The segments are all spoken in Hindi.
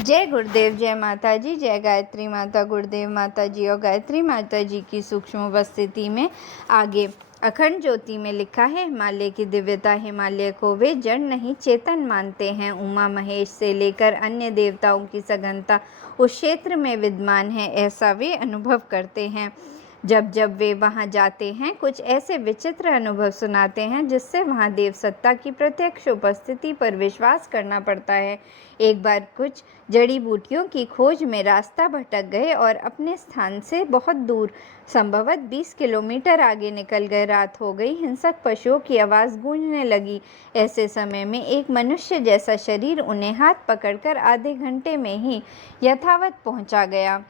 जय गुरुदेव, जय माता जी, जय गायत्री माता, गुरुदेव माता जी और गायत्री माता जी की सूक्ष्म उपस्थिति में आगे अखंड ज्योति में लिखा है। हिमालय की दिव्यता, हिमालय को वे जड़ नहीं चेतन मानते हैं। उमा महेश से लेकर अन्य देवताओं की सघनता उस क्षेत्र में विद्यमान है, ऐसा वे अनुभव करते हैं। जब जब वे वहां जाते हैं, कुछ ऐसे विचित्र अनुभव सुनाते हैं जिससे वहां देव सत्ता की प्रत्यक्ष उपस्थिति पर विश्वास करना पड़ता है। एक बार कुछ जड़ी बूटियों की खोज में रास्ता भटक गए और अपने स्थान से बहुत दूर, संभवतः 20 किलोमीटर आगे निकल गए। रात हो गई, हिंसक पशुओं की आवाज़ गूंजने लगी। ऐसे समय में एक मनुष्य जैसा शरीर उन्हें हाथ पकड़कर आधे घंटे में ही यथावत पहुंचा गया।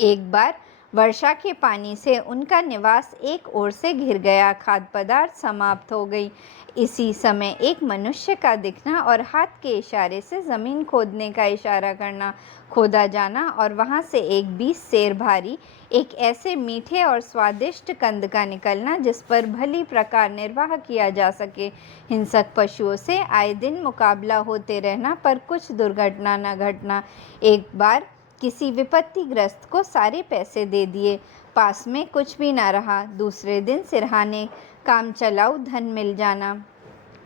एक बार वर्षा के पानी से उनका निवास एक ओर से घिर गया, खाद्य पदार्थ समाप्त हो गई। इसी समय एक मनुष्य का दिखना और हाथ के इशारे से ज़मीन खोदने का इशारा करना, खोदा जाना और वहां से एक 20 सेर भारी एक ऐसे मीठे और स्वादिष्ट कंद का निकलना जिस पर भली प्रकार निर्वाह किया जा सके। हिंसक पशुओं से आए दिन मुकाबला होते रहना पर कुछ दुर्घटना न घटना। एक बार किसी विपत्तिग्रस्त को सारे पैसे दे दिए, पास में कुछ भी ना रहा। दूसरे दिन सिरहाने काम चलाऊ धन मिल जाना।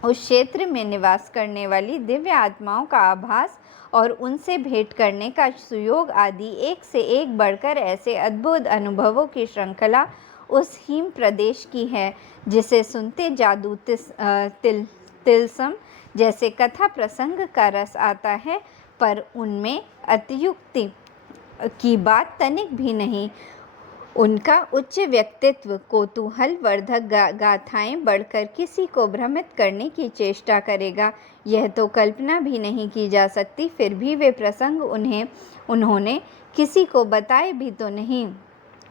उस क्षेत्र में निवास करने वाली दिव्य आत्माओं का आभास और उनसे भेंट करने का सुयोग आदि एक से एक बढ़कर ऐसे अद्भुत अनुभवों की श्रृंखला उस हिम प्रदेश की है जिसे सुनते जादू तिलसम जैसे कथा प्रसंग का रस आता है, पर उनमें अतियुक्ति की बात तनिक भी नहीं। उनका उच्च व्यक्तित्व कौतूहल वर्धक गाथाएं बढ़कर किसी को भ्रमित करने की चेष्टा करेगा, यह तो कल्पना भी नहीं की जा सकती। फिर भी वे प्रसंग उन्होंने किसी को बताए भी तो नहीं,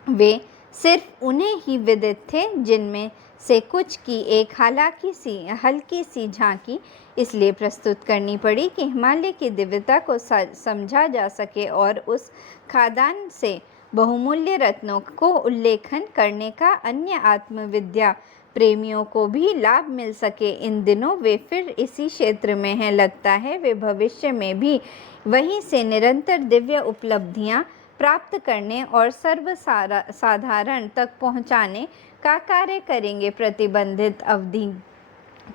वे सिर्फ उन्हें ही विदित थे, जिनमें से कुछ की एक हल्की सी झांकी इसलिए प्रस्तुत करनी पड़ी कि हिमालय की दिव्यता को समझा जा सके और उस खादान से बहुमूल्य रत्नों को उल्लेखन करने का अन्य आत्मविद्या प्रेमियों को भी लाभ मिल सके। इन दिनों वे फिर इसी क्षेत्र में हैं। लगता है वे भविष्य में भी वहीं से निरंतर दिव्य उपलब्धियां प्राप्त करने और साधारण तक पहुंचाने का कार्य करेंगे। प्रतिबंधित अवधि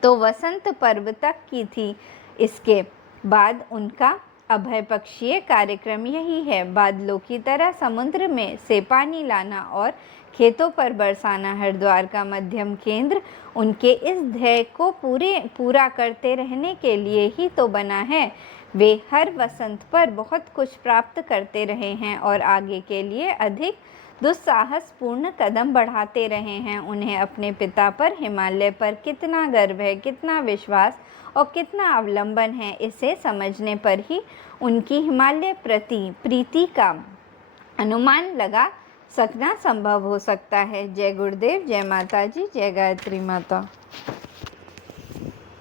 तो वसंत पर्व तक की थी, इसके बाद उनका अभय पक्षीय कार्यक्रम यही है। बादलों की तरह समुद्र में से पानी लाना और खेतों पर बरसाना हरिद्वार का मध्यम केंद्र उनके इस ध्येय को पूरा करते रहने के लिए ही तो बना है। वे हर वसंत पर बहुत कुछ प्राप्त करते रहे हैं और आगे के लिए अधिक दुस्साहसपूर्ण कदम बढ़ाते रहे हैं। उन्हें अपने पिता पर, हिमालय पर कितना गर्व है, कितना विश्वास और कितना अवलंबन है, इसे समझने पर ही उनकी हिमालय प्रति प्रीति का अनुमान लगा सकना संभव हो सकता है। जय गुरुदेव, जय माता जी, जय गायत्री माता।